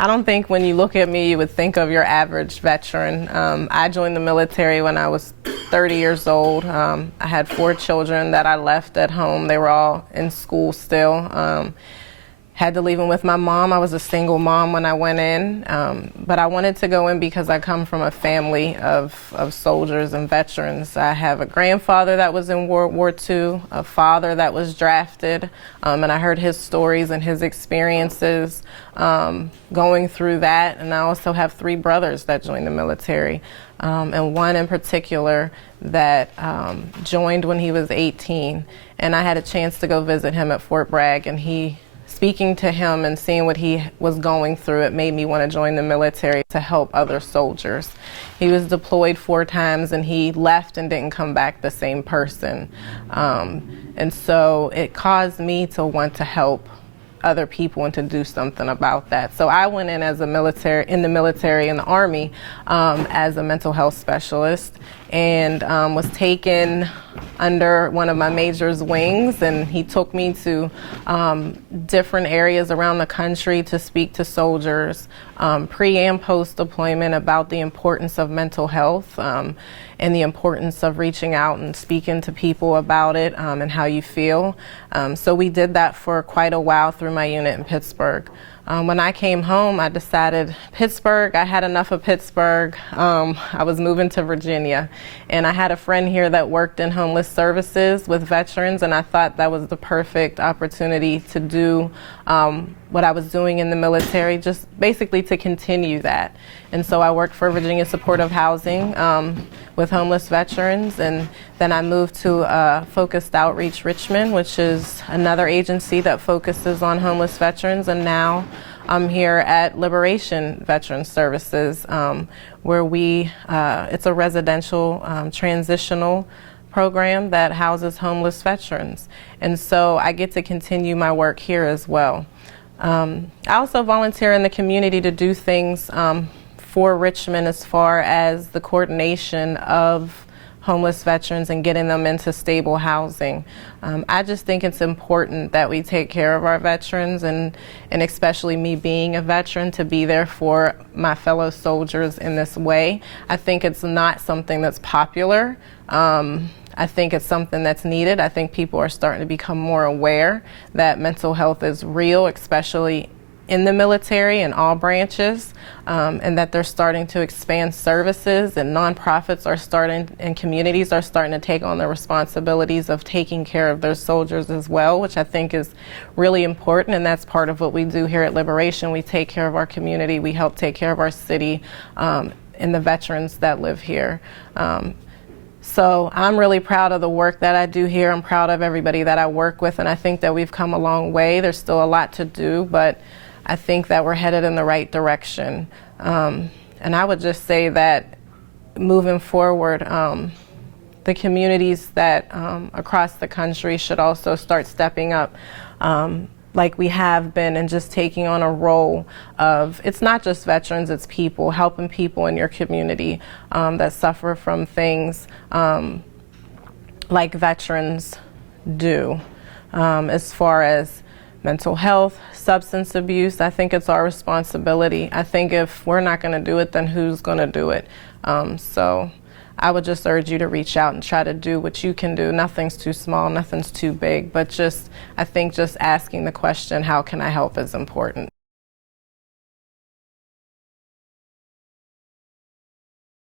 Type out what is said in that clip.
I don't think when you look at me, you would think of your average veteran. I joined the military when I was 30 years old. I had 4 children that I left at home. They were all in school still. Had to leave them with my mom. I was a single mom when I went in, but I wanted to go in because I come from a family of soldiers and veterans. I have a grandfather that was in World War II, a father that was drafted, and I heard his stories and his experiences going through that. And I also have 3 brothers that joined the military, and one in particular that joined when he was 18. And I had a chance to go visit him at Fort Bragg, and speaking to him and seeing what he was going through, it made me want to join the military to help other soldiers. He was deployed 4 times and he left and didn't come back the same person. And so it caused me to want to help other people and to do something about that. So I went in as in the Army, as a mental health specialist, and was taken under one of my major's wings, and he took me to different areas around the country to speak to soldiers pre and post deployment about the importance of mental health and the importance of reaching out and speaking to people about it and how you feel. So we did that for quite a while through my unit in Pittsburgh. When I came home, I decided I had enough of Pittsburgh. I was moving to Virginia, and I had a friend here that worked in homeless services with veterans, and I thought that was the perfect opportunity to do what I was doing in the military, just basically to continue that. And so I worked for Virginia Supportive Housing with homeless veterans, and then I moved to Focused Outreach Richmond, which is another agency that focuses on homeless veterans, and now I'm here at Liberation Veteran Services, where it's a residential transitional program that houses homeless veterans. And so I get to continue my work here as well. I also volunteer in the community to do things for Richmond as far as the coordination of homeless veterans and getting them into stable housing. I just think it's important that we take care of our veterans, and especially me being a veteran, to be there for my fellow soldiers in this way. I think it's not something that's popular. I think it's something that's needed. I think people are starting to become more aware that mental health is real, especially in the military and all branches, and that they're starting to expand services, and nonprofits are starting, and communities are starting to take on the responsibilities of taking care of their soldiers as well, which I think is really important, and that's part of what we do here at Liberation. We take care of our community, we help take care of our city and the veterans that live here. So I'm really proud of the work that I do here. I'm proud of everybody that I work with, and I think that we've come a long way. There's still a lot to do, but I think that we're headed in the right direction. And I would just say that moving forward, the communities that across the country should also start stepping up like we have been, and just taking on a role of, it's not just veterans, it's people, helping people in your community that suffer from things like veterans do. As far as mental health, substance abuse, I think it's our responsibility. I think if we're not going to do it, then who's going to do it? So I would just urge you to reach out and try to do what you can do. Nothing's too small, nothing's too big, but I think just asking the question, how can I help, is important.